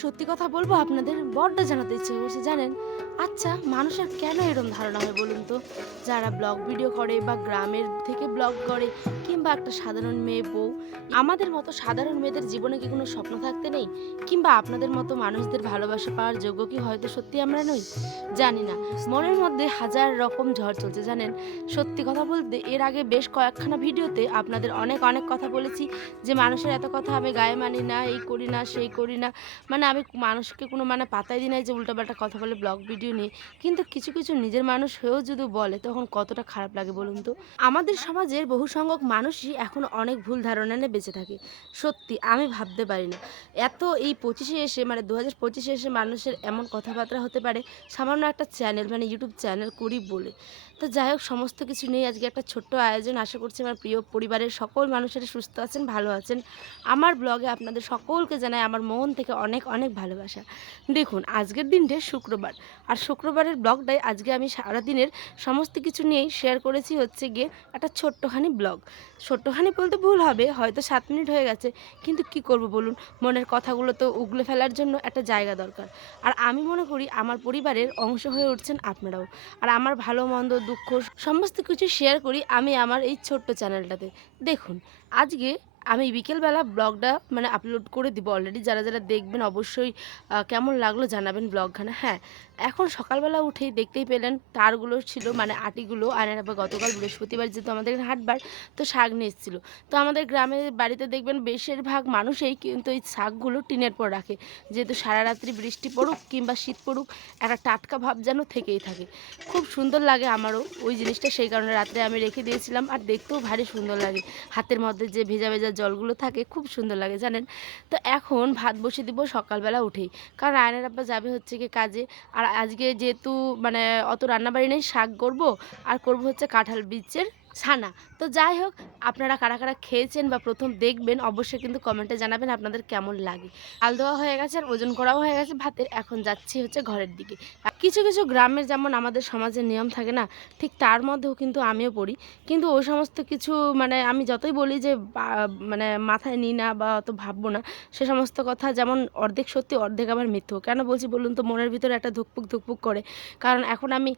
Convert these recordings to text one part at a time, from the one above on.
সত্যি কথা বলবো আপনাদের বড্ড জানাতে ইচ্ছে করছে জানেন। আচ্ছা মানুষের কেন এরকম ধারণা হয় বলুন তো? যারা ব্লগ ভিডিও করে বা গ্রামের থেকে ব্লগ করে কিংবা একটা সাধারণ মেয়ে বউ, আমাদের মতো সাধারণ মেয়েদের জীবনে কি কোনো স্বপ্ন থাকতে নেই? কিংবা আপনাদের মতো মানুষদের ভালোবাসা পাওয়ার যোগ্য কি হয়তো সত্যি আমরা নই? জানি না। মনের মধ্যে হাজার রকম ঝড় চলছে জানেন। সত্যি কথা বলতে এর আগে বেশ কয়েকখানা ভিডিওতে আপনাদের অনেক, অনেক কথা বলেছি যে মানুষের এত কথা আমি গায়ে মানি না, এই করি না, সেই করি না। মানে আমি মানুষকে কোনো মানে পাত্তাই দিই নাই যে উল্টাপাল্টা কথা বলে ব্লগ ভিডিও নিয়ে। কিন্তু কিছু, কিছু নিজের মানুষ হয়েও যদি বলে তখন কতটা খারাপ লাগে বলুন তো? আমাদের সমাজের বহু সংখ্যক মানুষই এখন অনেক ভুল ধারণা নিয়ে বেঁচে থাকে। সত্যি আমি ভাবতে পারি না। এত এই ২৫ এ এসে মানে ২০২৫ এ এসে মানুষের এমন কথাবার্তা হতে পারে সামান্য একটা চ্যানেল মানে YouTube চ্যানেল করি বলে। তো যাই হোক সমস্ত কিছু নিয়ে আজকে একটা ছোট্ট আয়োজন। আশা করছি আমার প্রিয় পরিবারের সকল মানুষেরা সুস্থ আছেন, ভালো আছেন। আমার ব্লগে আপনাদের সকলকে জানাই আমার মন থেকে অনেক অনেক ভালোবাসা। দেখুন আজকের দিনটা শুক্রবার। আর শুক্রবারের ব্লগটাই আজকে আমি সারাদিনের সমস্ত কিছু নিয়েই শেয়ার করেছি হচ্ছে গিয়ে একটা ছোট্টখানি ব্লগ। ছোট্টখানি বলতে ভুল হবে, হয়তো ৭ মিনিট হয়ে গেছে। কিন্তু কি করব বলুন? মনের কথাগুলো তো উগলে ফেলার জন্য একটা জায়গা দরকার। আর আমি মনে করি আমার পরিবারের অংশ হয়ে উঠছেন আপনারাও। আর আমার ভালো মন্দ দুঃখ সমস্ত কিছু শেয়ার করি আমি আমার এই ছোট্ট চ্যানেলটাতে। দেখুন আজকে আমি বিকেলবেলা ব্লগটা মানে আপলোড করে দিব অলরেডি। যারা, যারা দেখবেন অবশ্যই কেমন লাগলো জানাবেন ব্লগখানা। হ্যাঁ, এখন সকালবেলা উঠেই দেখতেই পেলেন তারগুলো ছিল মানে আটিগুলো আর আবার গতকাল বৃহস্পতিবার যেহেতু আমাদের এখানে হাটবার তো শাক নিয়ে এসেছিল। তো আমাদের গ্রামের বাড়িতে দেখবেন বেশিরভাগ মানুষই কিন্তু এই শাকগুলো টিনের পর রাখে। যেহেতু সারা রাত্রি বৃষ্টি পড়ুক কিংবা শীত পড়ুক একটা টাটকা ভাব যেন থেকেই থাকে। খুব সুন্দর লাগে আমারও ওই জিনিসটা, সেই কারণে রাত্রে আমি রেখে দিয়েছিলাম আর দেখতেও ভারী সুন্দর লাগে। হাতের মধ্যে যে ভেজা ভেজা জলগুলো থাকে খুব সুন্দর লাগে জানেন। তো এখন ভাত বসিয়ে দিব সকালবেলা উঠেই, কারণ আয়নের আব্বা যাবে হচ্ছে কি কাজে। আর আজকে যেহেতু মানে অত রান্নাবাড়ি নেই, শাক করব আর করব হচ্ছে কাঁঠাল বীজের ছানা। তো যাই হোক আপনারা কারা কারা খেয়েছেন বা প্রথম দেখবেন অবশ্যই কিন্তু কমেন্টে জানাবেন আপনাদের কেমন লাগে। চাল দেওয়া হয়ে গেছে আর ওজন করাও হয়ে গেছে ভাতের, এখন যাচ্ছি হচ্ছে ঘরের দিকে। কিছু কিছু গ্রামের যেমন আমাদের সমাজের নিয়ম থাকে না, ঠিক তার মধ্যেও কিন্তু আমিও পড়ি। কিন্তু ওই সমস্ত কিছু মানে আমি যতই বলি যে মানে মাথায় নিই না বা অত ভাববো না, সে সমস্ত কথা যেমন অর্ধেক সত্যি অর্ধেক আবার মিথ্যেও। কেন বলছি বলুন তো? মনের ভিতরে একটা ধুকপুক ধুকপুক করে। কারণ এখন আমি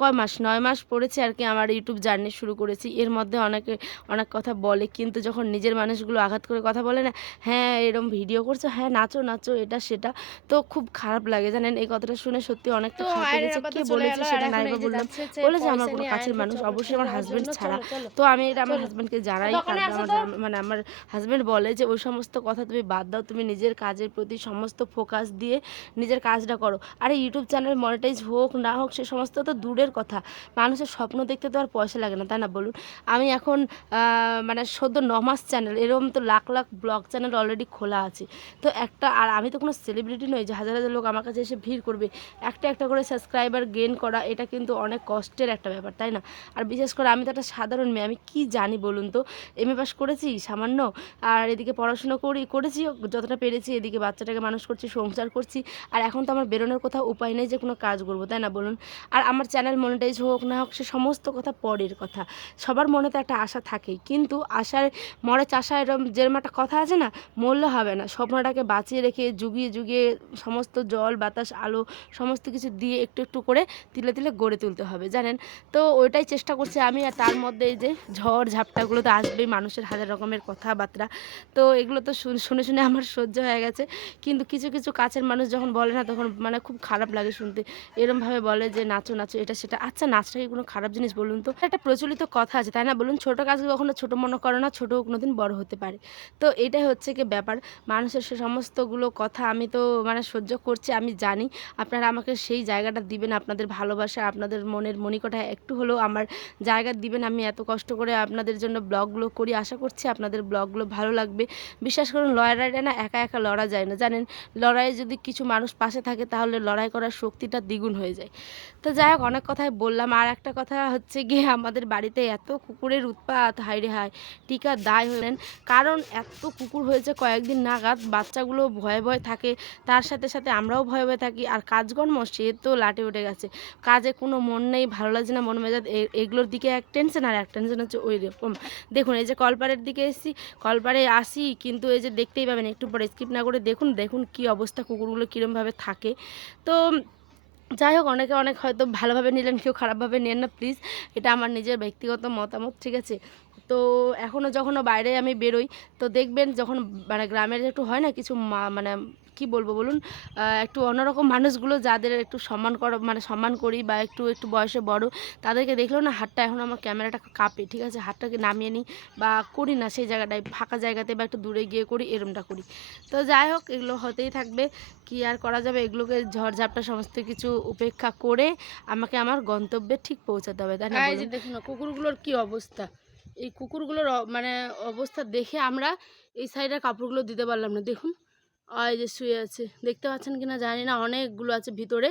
কয় মাস ৯ মাস পড়েছি আর কি আমার ইউটিউব জার্নি শুরু করেছি। এর মধ্যে অনেকে অনেক কথা বলে, কিন্তু যখন নিজের মানুষগুলো আঘাত করে কথা বলে না, হ্যাঁ এরকম ভিডিও করছো, হ্যাঁ নাচো নাচো এটা সেটা, তো খুব খারাপ লাগে জানেন। এই কথাটা শুনে সত্যি অনেকটা তো খারাপ আয়নের লেগেছে। আব্বা কে তো চলে বলেছে গেল আর সেটা এখন নাই বা এই যে বললাম। যাচ্ছে হচ্ছে বলেছে আমার পয়সা কোনো নিয়ে কাছের আয়নকে মানুষ, চকলেট অবশ্যই কিনে আমার দেওয়ার হাজবেন্ড জন্য। ছাড়া। চলো চলো তো আমি এটা আমার চলো, হাজবেন্ডকে জানাই, দোকানে কারণ আসো আমার তো। মানে আমার হাজবেন্ড বলে যে ওই সমস্ত কথা তুমি বাদ দাও, তুমি নিজের কাজের প্রতি সমস্ত ফোকাস দিয়ে নিজের কাজটা করো। আরে ইউটিউব চ্যানেল মনিটাইজ হোক না হোক সে সমস্ত তো দূরের কথা, মানুষের স্বপ্ন দেখতে তো আর পয়সা লাগে না, তাই না বলুন? আমি এখন মানে সদ্য ৯ মাস চ্যানেল, এরকম তো lakh lakh blog channel already খোলা আছে। তো একটা আর আমি তো কোনো সেলিব্রিটি নই যে হাজার হাজার লোক আমার কাছে এসে ভিড় করবে। একটা একটা করে সাবস্ক্রাইবার গেইন করা এটা কিন্তু অনেক কষ্টের একটা ব্যাপার, তাই না? আর বিশেষ করে আমি তো একটা সাধারণ মেয়ে, আমি কি জানি বলুন তো? এমএ পাস করেছি সামান্য, আর এদিকে পড়াশোনা করেছি যতটা পেরেছি, এদিকে বাচ্চাটাকে মানুষ করছি, সংসার করছি। আর এখন তো আমার বেরোনোর কোথাও উপায় নেই যে কোনো কাজ করবো, তাই না বলুন? আর আমার চ্যানেল মনিটাইজ হোক না হোক সে সমস্ত কথা পরের কথা। সবার মনে তো একটা আশা থাকেই, কিন্তু আশায় মরে চাষা এরম যেরম একটা কথা আছে না, মরলে হবে না, স্বপ্নটাকে বাঁচিয়ে রেখে যুগিয়ে যুগিয়ে সমস্ত জল বাতাস আলো সমস্ত কিছু দিয়ে একটু একটু করে তিলে তিলে গড়ে তুলতে হবে জানেন। তো ওইটাই চেষ্টা করছি আমি। আর তার মধ্যে এই যে ঝড় ঝাপটাগুলো তো আসবেই, মানুষের হাজার রকমের কথাবার্তা। তো এগুলো তো শুনে শুনে আমার সহ্য হয়ে গেছে। কিন্তু কিছু কিছু কাছের মানুষ যখন বলে না তখন মানে খুব খারাপ লাগে শুনতে। এরমভাবে বলে যে নাচো নাচো এটা সেটা। আচ্ছা নাচটা কি কোনো খারাপ জিনিস বলুন তো? একটা প্রচলিত কথা আছে তাই না বলুন? ছোট কাজকে কখনো ছোট মনে করো না, ছোটও কোনোদিন বড় হতে পারে। তো এটাই হচ্ছে গিয়ে ব্যাপার। মানুষের সে সমস্তগুলো কথা আমি তো মানে সহ্য করছি, আমি জানি। আপনারা আমাকে সেই জায়গাটা দিবেন, আপনাদের ভালোবাসা, আপনাদের মনের মণিকোঠায় একটু হলেও আমার জায়গা দিবেন। আমি এত কষ্ট করে আপনাদের জন্য ব্লগগুলো করি, আশা করছি আপনাদের ব্লগগুলো ভালো লাগবে। বিশ্বাস করুন লড়াইটা না একা একা লড়া যায় না জানেন। লড়াইয়ে যদি কিছু মানুষ পাশে থাকে তাহলে লড়াই করার শক্তিটা দ্বিগুণ হয়ে যায়। তো যাই হোক অনেক কথাই বললাম। আর একটা কথা হচ্ছে গিয়ে আমাদের বাড়িতে এত কুকুরের উৎপাত, হায়রে হায়, টিকা দায় হলেন। কারণ এত কুকুর হয়েছে কয়েকদিন নাগাদ, বাচ্চাগুলো ভয়ে ভয়ে থাকে, তার সাথে সাথে আমরাও ভয়ে ভয়ে থাকি। আর কাজকর্ম সে তো লাটে উঠে গেছে, কাজে কোনো মন নেই, ভালো লাগছে না, মন মেজাজ এগুলোর দিকে এক টেনশন, আর এক টেনশন হচ্ছে ওই রকম। দেখুন এই যে কলপাড়ের দিকে এসেছি, কলপাড়ে আসি কিন্তু এই যে দেখতেই পাবেন, একটু পরে স্কিপ না করে দেখুন দেখুন কি অবস্থা, কুকুরগুলো কীরমভাবে থাকে। তো যাই হোক, অনেকে অনেক হয়তো ভালোভাবে নিলেন, কেউ খারাপভাবে নেন না প্লিজ, এটা আমার নিজের ব্যক্তিগত মতামত, ঠিক আছে। তো এখনও যখনও বাইরে আমি বেরোই, তো দেখবেন যখন মানে গ্রামের একটু হয় না কিছু মানে কি বলবো বলুন, একটু অন্যরকম মানুষগুলো যাদের একটু সম্মান করা মানে সম্মান করি, বা একটু একটু বয়সে বড়, তাদেরকে দেখলেও না হাতটা এখন আমার ক্যামেরাটা কাঁপে, ঠিক আছে, হাতটাকে নামিয়ে নিই বা করি না সেই জায়গাটায়, ফাঁকা জায়গাতে বা একটু দূরে গিয়ে করি, এরমটা করি। তো যাই হোক, এগুলো হতেই থাকবে, কি আর করা যাবে, এগুলোকে ঝড়ঝাপটা সমস্ত কিছু উপেক্ষা করে আমাকে আমার গন্তব্যে ঠিক পৌঁছাতে হবে, তাই না? এই যে দেখুন না কুকুরগুলোর কি অবস্থা, এই কুকুরগুলোর মানে অবস্থা দেখে আমরা এই সাইডের কাপড়গুলো দিতে পারলাম না, দেখুন এই যে শুয়ে আছে, দেখতে পাচ্ছেন কিনা জানি না, অনেকগুলো আছে ভিতরে।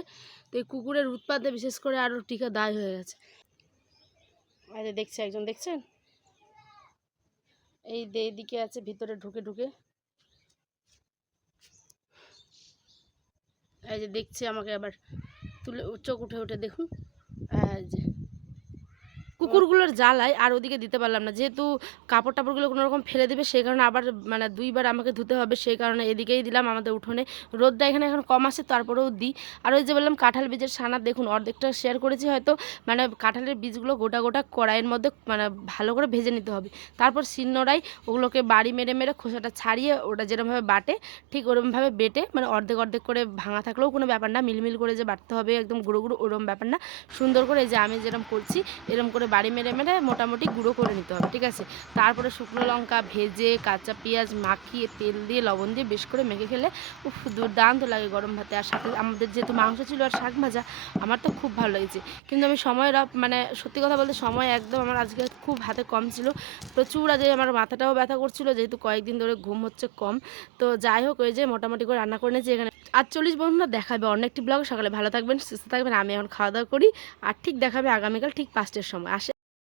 তো এই কুকুরের উৎপাতে বিশেষ করে আরও টিকা দায় হয়ে গেছে। এই যে দেখছে একজন, দেখছেন এই দিকে আছে ভিতরে ঢুকে ঢুকে, এই যে দেখছে আমাকে, আবার তুলে চোখ উঠে উঠে দেখুন, এই যে কুকুরগুলোর জ্বালায় আর ওদিকে দিতে পারলাম না, যেহেতু কাপড় টাপড়গুলো কোনো রকম ফেলে দেবে, সেই কারণে আবার মানে দুইবার আমাকে ধুতে হবে, সেই কারণে এদিকেই দিলাম আমাদের উঠোনে। রোদটা এখানে এখন কম আসে, তারপরেও দিই। আর ওই যে বললাম কাঁঠাল বীজের ছানা, দেখুন অর্ধেকটা শেয়ার করেছি হয়তো, মানে কাঁঠালের বীজগুলো গোটা গোটা কড়াইয়ের মধ্যে মানে ভালো করে ভেজে নিতে হবে, তারপর শিলনোড়ায় ওগুলোকে বাড়ি মেরে মেরে খোসাটা ছাড়িয়ে ওটা যেরকমভাবে বাটে ঠিক ওরকমভাবে বেটে, মানে অর্ধেক অর্ধেক করে ভাঙা থাকলেও কোনো ব্যাপার না, মিলমিল করে যে বাটতে হবে একদম গুঁড়ো গুঁড়ো ওরকম ব্যাপার না, সুন্দর করে এই যে আমি যেরকম করছি এরকম করে বাড়ি মেরে মেরে মোটামুটি গুঁড়ো করে নিতে হবে, ঠিক আছে। তারপরে শুকনো লঙ্কা ভেজে, কাঁচা পেঁয়াজ মাখিয়ে, তেল দিয়ে লবণ দিয়ে বেশ করে মেখে খেলে উফ দুর্দান্ত লাগে গরম ভাতে। আর সাথে আমাদের যেহেতু মাংস ছিল আর শাক ভাজা, আমার তো খুব ভালো লেগেছে। কিন্তু আমি সময়ের মানে সত্যি কথা বলতে সময় একদম আমার আজকে খুব হাতে কম ছিল, প্রচুর আজকে আমার মাথাটাও ব্যথা করছিল, যেহেতু কয়েকদিন ধরে ঘুম হচ্ছে কম। তো যাই হোক, ওই যে মোটামুটি করে রান্না করে নিয়েছি এখানে 48 বন্ধুরা, দেখাবে অন্য একটি ব্লগ। সকালে ভালো থাকবেন, সুস্থ থাকবেন, আমি এখন খাওয়া দাওয়া করি, আর ঠিক দেখাবে আগামীকাল ঠিক 5টার সময় আসে।